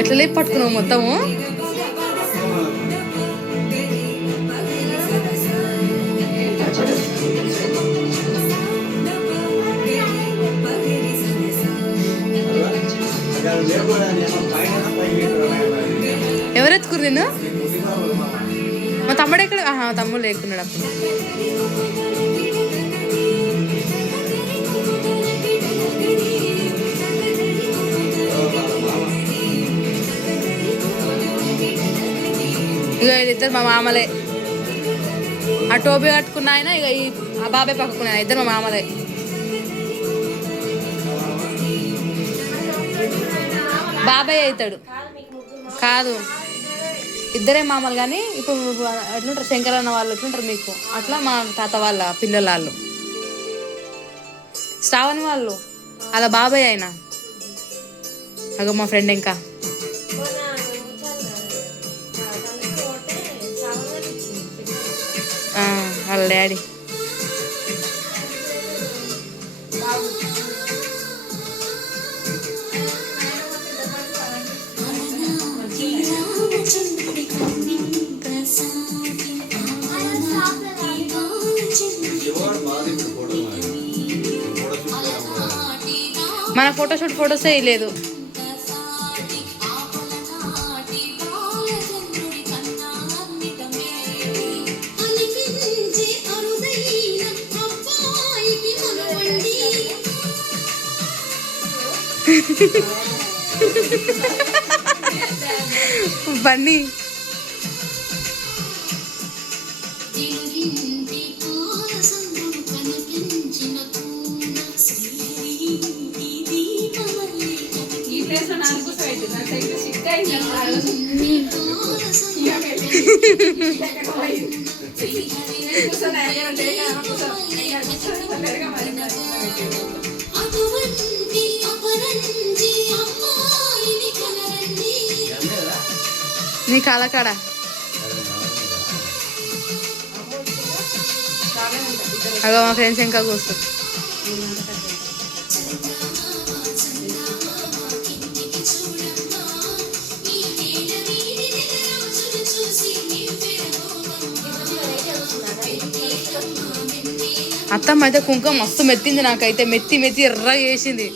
గట్ల లేపు పట్టుకున్నావు మొత్తము. ఎవరెత్తుకురు నేను? మా తమ్ముడు ఎక్కడ? తమ్ముడు లేకున్నాడు అప్పుడు. ఇక వీళ్ళిద్దరు మా మామలే. ఆ టోపీ కట్టుకున్న ఆయన ఇక ఆ బాబాయ్ పక్కకున్న ఇద్దరు మా మామలే. బాబాయ్ అవుతాడు కాదు, ఇద్దరే మామలు. కానీ ఇప్పుడు ఎట్లుంటారు శంకరన్న వాళ్ళు ఎట్లుంటారు మీకు అట్లా మా తాత వాళ్ళ పిల్లల వాళ్ళు, శ్రావణి వాళ్ళు అలా బాబాయ్ అయినా. అగో మా ఫ్రెండ్ ఇంకా వాళ్ళ డాడీ. మన ఫోటోషూట్ ఫొటోసే లేదు. బన్నీ నీ కాలకాడ అగో మా ఫ్రెండ్స్ ఇంకా కూర్చో. అత్తమ్మ అయితే కుంకుమ మస్తు మెత్తింది, నాకైతే మెత్తి మెత్తి ఎర్ర చేసింది.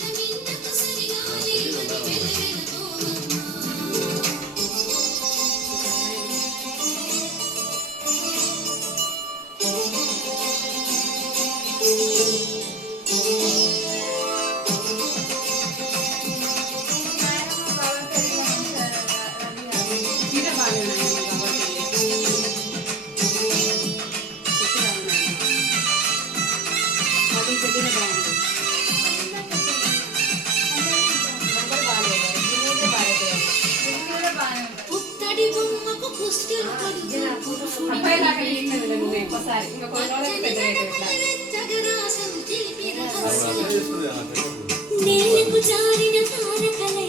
నేలకు జారిన తారకలై